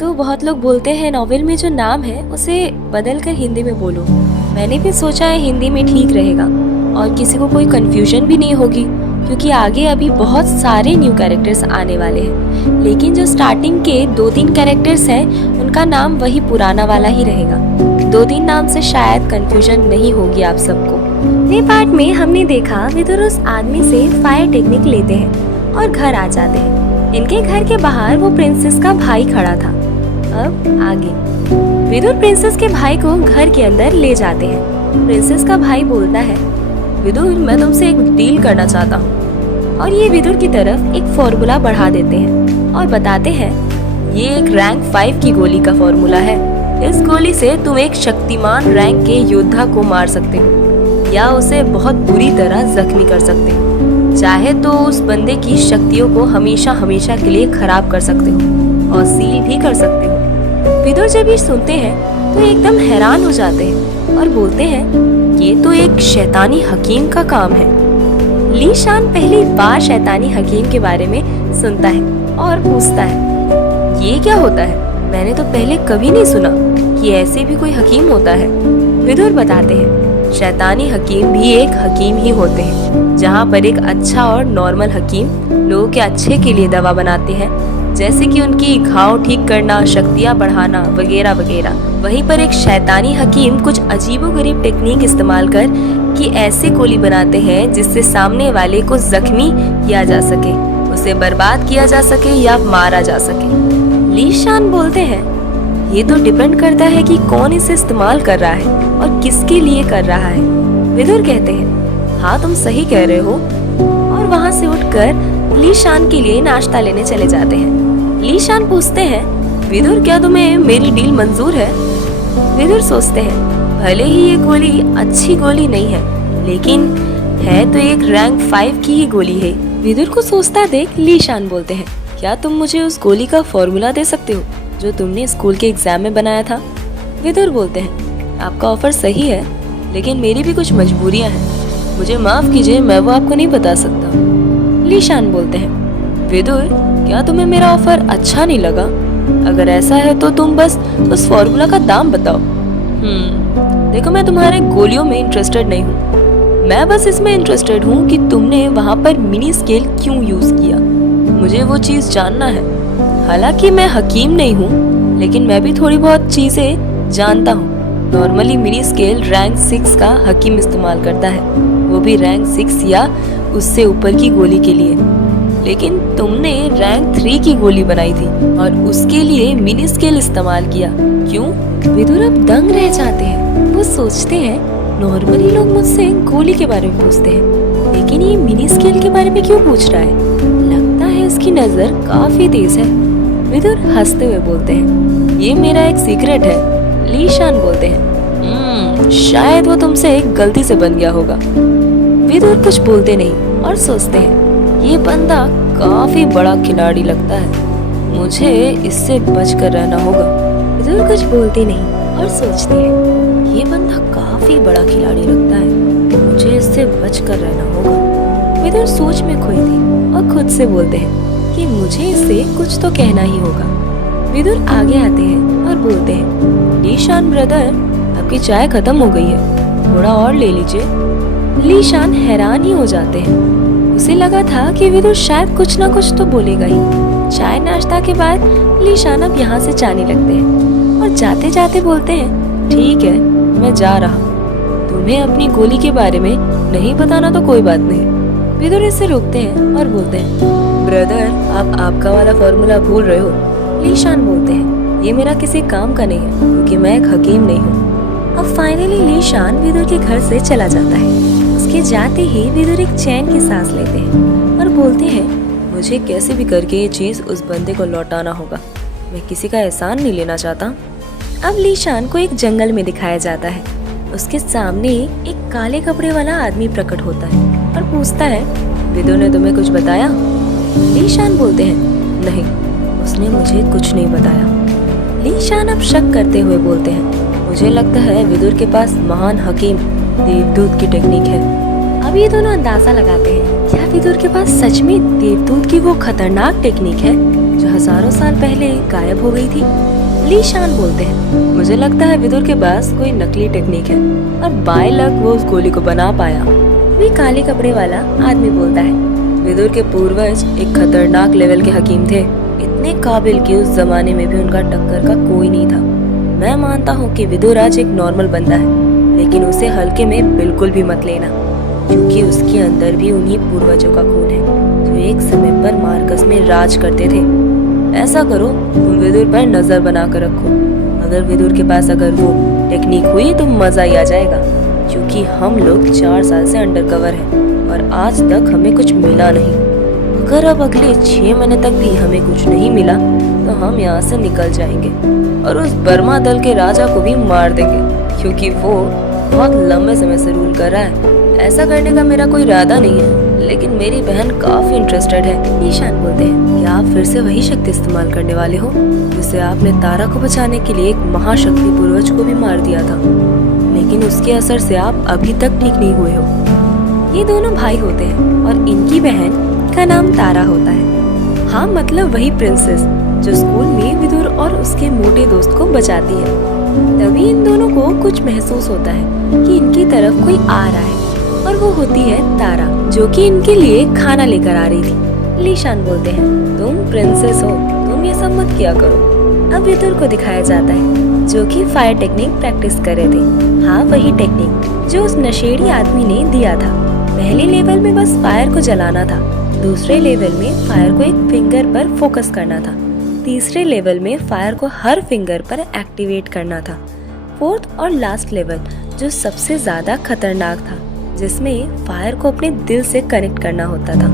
दोस्तों, बहुत लोग बोलते हैं नॉवेल में जो नाम है उसे बदलकर हिंदी में बोलो। मैंने भी सोचा है हिंदी में ठीक रहेगा और किसी को कोई कंफ्यूजन भी नहीं होगी, क्योंकि आगे अभी बहुत सारे न्यू कैरेक्टर्स आने वाले हैं। लेकिन जो स्टार्टिंग के 2-3 कैरेक्टर्स हैं उनका नाम वही पुराना वाला ही रहेगा। 2-3 नाम से शायद कंफ्यूजन नहीं होगी आप सबको। ये पार्ट में हमने देखा विदुर उस आदमी से फायर टेक्निक लेते हैं और घर आ जाते हैं। इनके घर के बाहर वो प्रिंसेस का भाई खड़ा था। अब आगे विदुर प्रिंसेस के भाई को घर के अंदर ले जाते हैं। प्रिंसेस का भाई बोलता है, विदुर मैं तुमसे एक डील करना चाहता हूँ। और ये विदुर की तरफ एक फॉर्मूला बढ़ा देते हैं और बताते हैं ये एक रैंक 5 की गोली का फॉर्मूला है। इस गोली से तुम एक शक्तिमान रैंक के योद्धा को मार सकते हो या उसे बहुत बुरी तरह जख्मी कर सकते हो। चाहे तो उस बंदे की शक्तियों को हमेशा हमेशा के लिए खराब कर सकते हो और सील भी कर सकते हो। विदुर जब ये सुनते हैं तो एकदम हैरान हो जाते हैं और बोलते हैं ये तो एक शैतानी हकीम का काम है। ली शान पहली बार शैतानी हकीम के बारे में सुनता है और पूछता है ये क्या होता है, मैंने तो पहले कभी नहीं सुना कि ऐसे भी कोई हकीम होता है। विदुर बताते हैं शैतानी हकीम भी एक हकीम ही होते हैं, जहाँ पर एक अच्छा और नॉर्मल हकीम लोगों के अच्छे के लिए दवा बनाते हैं, जैसे कि उनकी घाव ठीक करना, शक्तियाँ बढ़ाना वगैरह वगैरह। वहीं पर एक शैतानी हकीम कुछ अजीबोगरीब टेक्निक इस्तेमाल कर कि ऐसे गोली बनाते हैं जिससे सामने वाले को जख्मी किया जा सके, उसे बर्बाद किया जा सके या मारा जा सके। ली शान बोलते हैं ये तो डिपेंड करता है कि कौन इसे इस्तेमाल कर रहा है और किसके लिए कर रहा है। विदुर कहते हैं हाँ तुम सही कह रहे हो, और वहाँ से उठकर ली शान के लिए नाश्ता लेने चले जाते हैं। ली शान पूछते हैं विदुर क्या तुम्हें मेरी डील मंजूर है। विदुर सोचते हैं भले ही ये गोली अच्छी गोली नहीं है, लेकिन है तो एक रैंक 5 की ही गोली है। विदुर को सोचता देख ली शान बोलते हैं क्या तुम मुझे उस गोली का फॉर्मूला दे सकते हो जो तुमने स्कूल के एग्जाम में बनाया था। विदुर बोलते हैं आपका ऑफर सही है, लेकिन मेरी भी कुछ मजबूरियां हैं, मुझे माफ कीजिए मैं वो आपको नहीं बता सकता। ली शान बोलते हैं विदुर क्या तुम्हें मेरा ऑफर अच्छा नहीं लगा? अगर ऐसा है तो तुम बस उस फॉर्मूला का दाम बताओ। देखो मैं तुम्हारे गोलियों में इंटरेस्टेड नहीं हूँ, मैं बस इसमें इंटरेस्टेड हूँ कि तुमने वहाँ पर मिनी स्केल क्यों यूज किया, मुझे वो चीज जानना है। हालांकि मैं हकीम नहीं हूँ, लेकिन मैं भी थोड़ी बहुत चीजें जानता हूँ। नॉर्मली मिनी स्केल रैंक 6 का हकीम इस्तेमाल करता है, वो भी रैंक 6 या उससे ऊपर की गोली के लिए, लेकिन तुमने रैंक 3 की गोली बनाई थी और उसके लिए मिनी स्केल इस्तेमाल किया, क्यों? विदुर अब दंग रह जाते हैं। वो सोचते हैं नॉर्मली लोग मुझसे गोली के बारे में पूछते हैं, लेकिन ये मिनी स्केल के बारे में क्यों पूछ रहा है? लगता है इसकी नजर काफी तेज है। विदुर हंसते हुए बोलते हैं ये मेरा एक सीक्रेट है। ली शान बोलते हैं शायद वो तुमसे गलती से बन गया होगा। विदुर कुछ बोलते नहीं और सोचते हैं ये बंदा काफी बड़ा खिलाड़ी लगता है, मुझे इससे बचकर रहना होगा। विदुर कुछ बोलते नहीं और सोचते हैं ये बंदा काफी बड़ा खिलाड़ी लगता है, मुझे इससे बचकर रहना होगा। विदुर सोच में खोए थे और खुद से बोलते हैं कि मुझे इससे कुछ तो कहना ही होगा। विदुर आगे आते हैं और बोलते हैं ली शान ब्रदर आपकी चाय खत्म हो गई है, थोड़ा और ले लीजिए। ली शान हैरान ही हो जाते हैं, उसे लगा था कि विदुर शायद कुछ ना कुछ तो बोलेगा ही। चाय नाश्ता के बाद ली शान अब यहाँ से जाने लगते हैं और जाते जाते बोलते हैं ठीक है मैं जा रहा हूँ, तुम्हें अपनी गोली के बारे में नहीं बताना तो कोई बात नहीं। विदुर इसे रोकते हैं और बोलते हैं ब्रदर आप आपका वाला फॉर्मूला भूल रहे हो। ली शान बोलते हैं ये मेरा किसी काम का नहीं है, क्योंकि मैं एक हकीम नहीं हूँ। अब फाइनली ली शान विदुर के घर से चला जाता है। उसके जाते ही विदुर एक चैन की सांस लेते हैं और बोलते हैं मुझे कैसे भी करके ये चीज उस बंदे को लौटाना होगा, मैं किसी का एहसान नहीं लेना चाहता। अब ली शान को एक जंगल में दिखाया जाता है। उसके सामने एक काले कपड़े वाला आदमी प्रकट होता है और पूछता है विदुर ने तुम्हें कुछ बताया? ली शान बोलते हैं नहीं, उसने मुझे कुछ नहीं बताया। ली शान अब शक करते हुए बोलते हैं मुझे लगता है विदुर के पास महान हकीम देवदूत की टेक्निक है। अब ये दोनों अंदाजा लगाते हैं क्या विदुर के पास सच में देवदूत की वो खतरनाक टेक्निक है जो हजारों साल पहले गायब हो गई थी। लीशान बोलते हैं, मुझे लगता है विदुर के पास कोई नकली टेक्निक है और बाय लक वो उस गोली को बना पाया। वे काले कपड़े वाला आदमी बोलता है, विदुर के पूर्वज एक खतरनाक लेवल के हकीम थे, इतने काबिल कि उस जमाने में भी उनका टक्कर का कोई नहीं था। मैं मानता हूँ कि विदुर आज एक नॉर्मल बंदा है, लेकिन उसे हल्के में बिल्कुल भी मत लेना, क्योंकि उसके अंदर भी उन्हीं पूर्वजों का खून है जो एक समय पर मार्कस में राज करते थे। ऐसा करो, तुम विदुर पर नजर बना कर रखो। अगर विदुर के पास अगर वो टेक्निक हुई तो मजा ही आ जाएगा, क्योंकि हम लोग 4 साल से अंडरकवर हैं और आज तक हमें कुछ मिला नहीं। अगर अब अगले 6 महीने तक भी हमें कुछ नहीं मिला तो हम यहाँ से निकल जाएंगे और उस बर्मा दल के राजा को भी मार देंगे, क्योंकि वो बहुत लंबे समय से रूल कर रहा है। ऐसा करने का मेरा कोई इरादा नहीं है, लेकिन मेरी बहन काफी इंटरेस्टेड है। ईशान बोलते हैं, क्या आप फिर से वही शक्ति इस्तेमाल करने वाले हो जिससे आपने तारा को बचाने के लिए एक महाशक्ति पूर्वज को भी मार दिया था, लेकिन उसके असर से आप अभी तक ठीक नहीं हुए हो। ये दोनों भाई होते हैं और इनकी बहन का नाम तारा होता है। हाँ, मतलब वही प्रिंसेस जो स्कूल में विदुर और उसके मोटे दोस्त को बचाती है। तभी इन दोनों को कुछ महसूस होता है कि इनकी तरफ कोई आ रहा है, और वो होती है तारा, जो कि इनके लिए खाना लेकर आ रही थी। लीशान बोलते हैं, तुम प्रिंसेस हो, तुम ये सब मत किया करो। अब विदुर को दिखाया जाता है जो कि फायर टेक्निक प्रैक्टिस कर रहे थे। हाँ, वही टेक्निक जो उस नशेड़ी आदमी ने दिया था। पहले लेवल में बस फायर को जलाना था, दूसरे लेवल में फायर को एक फिंगर पर फोकस करना था, तीसरे लेवल में फायर को हर फिंगर पर एक्टिवेट करना था, फोर्थ और लास्ट लेवल जो सबसे ज्यादा खतरनाक था, जिसमें फायर को अपने दिल से कनेक्ट करना होता था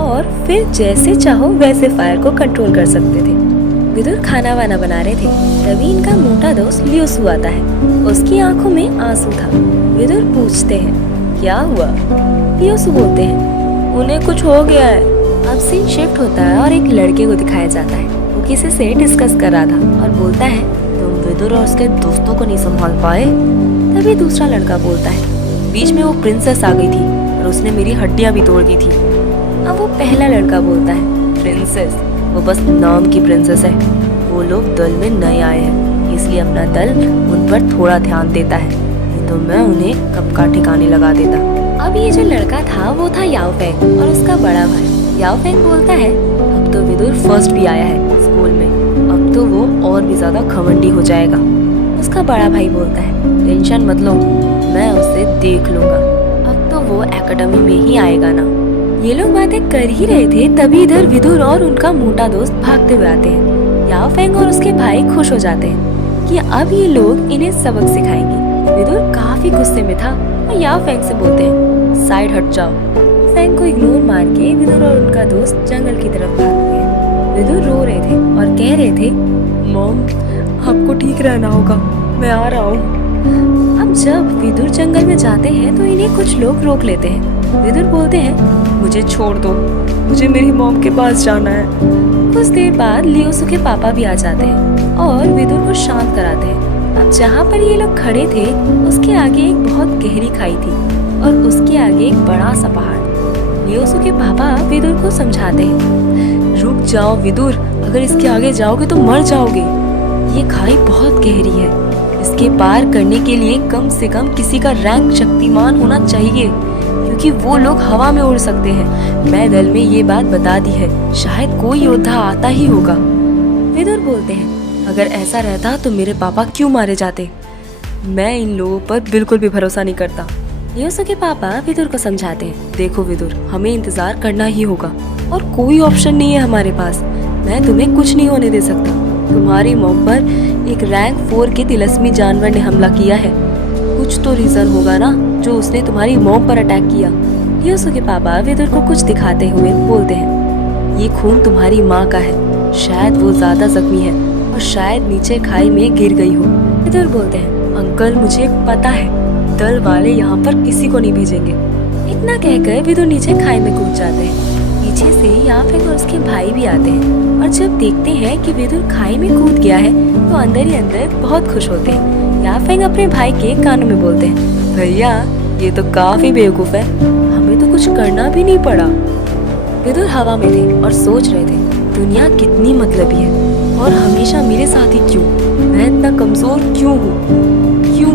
और फिर जैसे चाहो वैसे फायर को कंट्रोल कर सकते थे। विदुर खाना वाना बना रहे थे, तभी इनका मोटा दोस्त लियोसू आता है। उसकी आंखों में आंसू था। विदुर पूछते हैं, क्या हुआ? लियोसू बोलते हैं, उन्हें कुछ हो गया है। अब सीन शिफ्ट होता है और एक लड़के को दिखाया जाता है। वो किसी से डिस्कस कर रहा था और बोलता है, तुम विदुर और उसके दोस्तों को नहीं संभाल पाए? तभी दूसरा लड़का बोलता है, बीच में वो प्रिंसेस आ गई थी और उसने मेरी हड्डियां भी तोड़ दी थी। अब वो पहला लड़का बोलता है, प्रिंसेस वो बस नाम की प्रिंसेस है, वो लोग दल में नए आए हैं, इसलिए अपना दल उन पर थोड़ा ध्यान देता है, नहीं तो मैं उन्हें कब का ठिकाने लगा देता। अब ये जो लड़का था वो था याओ फेंग और उसका बड़ा भाई। याओ फेंग बोलता है, अब तो विदुर फर्स्ट भी आया है स्कूल में, अब तो वो और भी ज्यादा घमंडी हो जाएगा। उसका बड़ा भाई बोलता है, टेंशन मत लो, मैं उसे देख लूंगा, अब तो वो एकेडमी में ही आएगा ना। ये लोग बातें कर ही रहे थे, तभी इधर विदुर और उनका मोटा दोस्त भागते हुए आते हैं। याओ फेंग और उसके भाई खुश हो जाते हैं कि अब ये लोग इन्हें सबक सिखाएंगे। विदुर काफी गुस्से में था और याओ फेंग से बोलते हैं, साइड हट जाओ। फेंग को इग्नोर मार के विदुर और उनका दोस्त जंगल की तरफ भागते हैं। विदुर रो रहे थे और कह रहे थे, मॉम आपको ठीक रहना होगा, मैं आ रहा हूँ। अब जब विदुर जंगल में जाते हैं तो इन्हें कुछ लोग रोक लेते हैं। विदुर बोलते हैं, मुझे छोड़ दो, मुझे मेरी मॉम के पास जाना है। कुछ देर बाद लियोसू के पापा भी आ जाते हैं और विदुर को शांत कराते हैं। अब जहाँ पर ये लोग खड़े थे उसके आगे एक बहुत गहरी खाई थी और उसके आगे एक बड़ा सा पहाड़। लियोसू के पापा विदुर को समझाते हैं, रुक जाओ विदुर, अगर इसके आगे जाओगे तो मर जाओगे। ये खाई बहुत गहरी है, इसके पार करने के लिए कम से कम किसी का रैंक शक्तिमान होना चाहिए, क्योंकि वो लोग हवा में उड़ सकते हैं। मैं दल में ये बात बता दी है, शायद कोई योद्धा आता ही होगा। विदुर बोलते हैं, अगर ऐसा रहता तो मेरे पापा क्यों मारे जाते? मैं इन लोगों पर बिल्कुल भी भरोसा नहीं करता। लियोसू के पापा विदुर को समझाते हैं, देखो विदुर, हमें इंतजार करना ही होगा और कोई ऑप्शन नहीं है हमारे पास। मैं तुम्हें कुछ नहीं होने दे सकता। तुम्हारी मॉम पर एक रैंक 4 के तिलस्मी जानवर ने हमला किया है, कुछ तो रीजन होगा ना जो उसने तुम्हारी मॉम पर अटैक किया। लियोसू के पापा विदुर को कुछ दिखाते हुए बोलते हैं, ये खून तुम्हारी माँ का है, शायद वो ज्यादा जख्मी है और शायद नीचे खाई में गिर गई हो। विदुर बोलते हैं, अंकल मुझे पता है, दल वाले यहाँ पर किसी को नहीं भेजेंगे। इतना कहकर विदुर नीचे खाई में कूद जाते हैं। पीछे से याओ फेंग और उसके भाई भी आते हैं और जब देखते हैं कि विदुर खाई में कूद गया है तो अंदर ही अंदर बहुत खुश होते हैं। याओ फेंग अपने भाई के कानों में बोलते हैं, भैया ये तो काफी बेवकूफ है, हमें तो कुछ करना भी नहीं पड़ा। विदुर हवा में थे और सोच रहे थे, दुनिया कितनी मतलबी है और हमेशा मेरे साथ ही क्यों? मैं इतना कमजोर क्यों हूँ? क्यों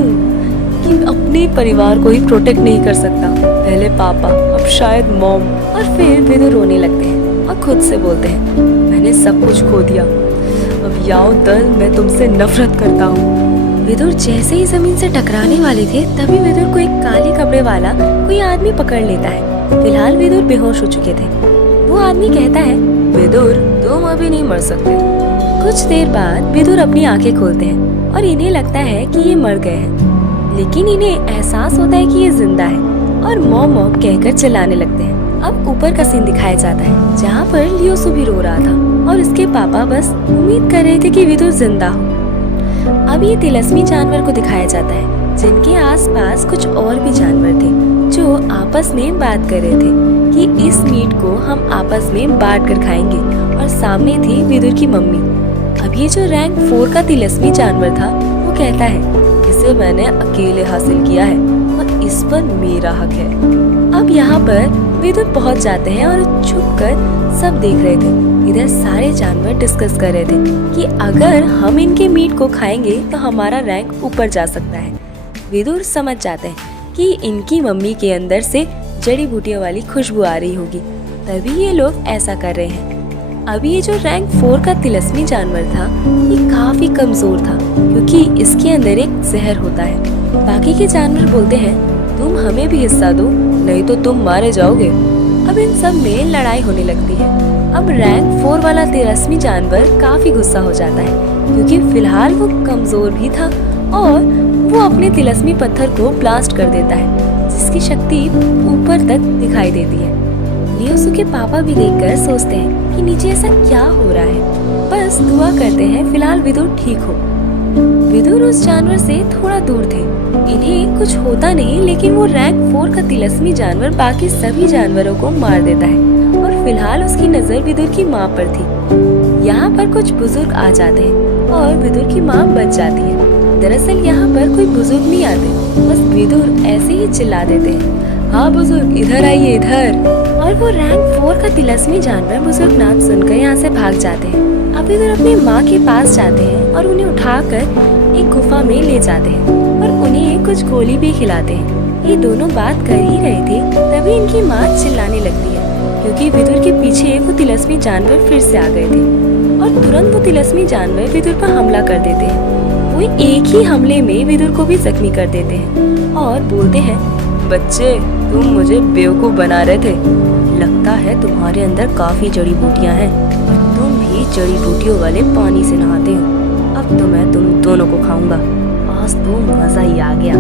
कि अपने परिवार को ही प्रोटेक्ट नहीं कर सकता? पहले पापा, अब शायद मॉम। और फिर विदुर रोने लगते हैं और खुद से बोलते हैं, मैंने सब कुछ खो दिया, अब याओ दल, मैं तुमसे नफरत करता हूँ। विदुर जैसे ही जमीन से टकराने वाले थे तभी विदुर को एक काले कपड़े वाला कोई आदमी पकड़ लेता है। फिलहाल विदुर बेहोश हो चुके थे। वो आदमी कहता है, विदुर तुम अभी नहीं मर सकते। कुछ देर बाद विदुर अपनी आंखें खोलते हैं और इन्हें लगता है कि ये मर गए हैं, लेकिन इन्हें एहसास होता है कि ये जिंदा है और मॉम मॉम कहकर चिल्लाने लगते हैं। अब ऊपर का सीन दिखाया जाता है जहाँ पर लियोसु भी रो रहा था और उसके पापा बस उम्मीद कर रहे थे कि विदुर जिंदा हो। अब ये तिलस्मी जानवर को दिखाया जाता है जिनके आसपास कुछ और भी जानवर थे जो आपस में बात कर रहे थे कि इस मीट को हम आपस में बांट कर खाएंगे। और सामने थी विदुर की मम्मी। अब ये जो रैंक 4 का तिलस्मी जानवर था वो कहता है, इसे मैंने अकेले हासिल किया है और इस पर मेरा हक है। अब यहाँ पर विदुर पहुँच जाते हैं और छुपकर सब देख रहे थे। इधर सारे जानवर डिस्कस कर रहे थे कि अगर हम इनके मीट को खाएंगे तो हमारा रैंक ऊपर जा सकता है। विदुर समझ जाते हैं कि इनकी मम्मी के अंदर से जड़ी बूटियों वाली खुशबू आ रही होगी, तभी ये लोग ऐसा कर रहे हैं। अभी ये जो रैंक 4 का तिलस्मी जानवर था ये काफी कमजोर था क्योंकि इसके अंदर एक जहर होता है। बाकी के जानवर बोलते हैं, तुम हमें भी हिस्सा दो नहीं तो तुम मारे जाओगे। अब इन सब में लड़ाई होने लगती है। अब रैंक 4 वाला तिलस्मी जानवर काफी गुस्सा हो जाता है क्योंकि फिलहाल वो कमजोर भी था और वो अपने तिलस्मी पत्थर को ब्लास्ट कर देता है जिसकी शक्ति ऊपर तक दिखाई देती है। लियोसु के पापा भी देखकर सोचते हैं कि नीचे ऐसा क्या हो रहा है, बस दुआ करते हैं फिलहाल विदुर ठीक हो। विदुर उस जानवर से थोड़ा दूर थे। इन्हें कुछ होता नहीं, लेकिन वो रैंक 4 का तिलस्मी जानवर बाकी सभी जानवरों को मार देता है और फिलहाल उसकी नजर विदुर की माँ पर थी। यहाँ पर कुछ बुजुर्ग आ जाते हैं और विदुर की माँ बच जाती है। दरअसल यहाँ पर कोई बुजुर्ग नहीं आते, बस विदुर ऐसे ही चिल्ला देते हैं, हाँ बुजुर्ग इधर आइए इधर। और वो रैंक 4 का तिलस्मी जानवर बुजुर्ग नाम सुनकर यहाँ से भाग जाते हैं। अब विदुर अपनी माँ के पास जाते हैं और उन्हें उठाकर एक गुफा में ले जाते हैं और उन्हें कुछ गोली भी खिलाते हैं। ये दोनों बात कर ही रहे थे तभी इनकी माँ चिल्लाने लगती है क्योंकि विदुर के पीछे वो तिलस्मी जानवर फिर से आ गए थे और तुरंत वो तिलस्मी जानवर विदुर पर हमला कर देते हैं। वो एक ही हमले में विदुर को भी जख्मी कर देते हैं और बोलते हैं, बच्चे तुम मुझे बेवकूफ बना रहे थे, लगता है तुम्हारे अंदर काफी जड़ी बूटियां हैं और तुम भी जड़ी बूटियों वाले पानी से नहाते हो। अब तो मैं तुम दोनों को खाऊंगा, आज तो मजा ही आ गया।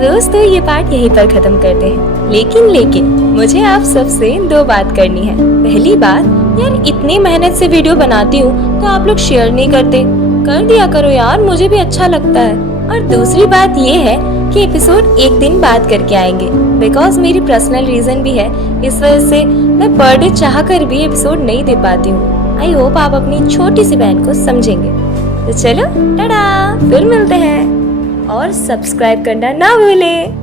दोस्तों ये पार्ट यहीं पर खत्म करते हैं, लेकिन मुझे आप सबसे 2 बात करनी है। पहली बात, यार इतनी मेहनत से वीडियो बनाती हूँ तो आप लोग शेयर नहीं करते, कर दिया करो यार, मुझे भी अच्छा लगता है। और दूसरी बात ये है कि एपिसोड एक दिन बाद करके आएंगे बिकॉज मेरी पर्सनल रीजन भी है, इस वजह से मैं पर डे चाह कर भी एपिसोड नहीं दे पाती हूँ। आई होप आप अपनी छोटी सी बहन को समझेंगे। तो चलो टाटा, फिर मिलते हैं और सब्सक्राइब करना ना भूलें।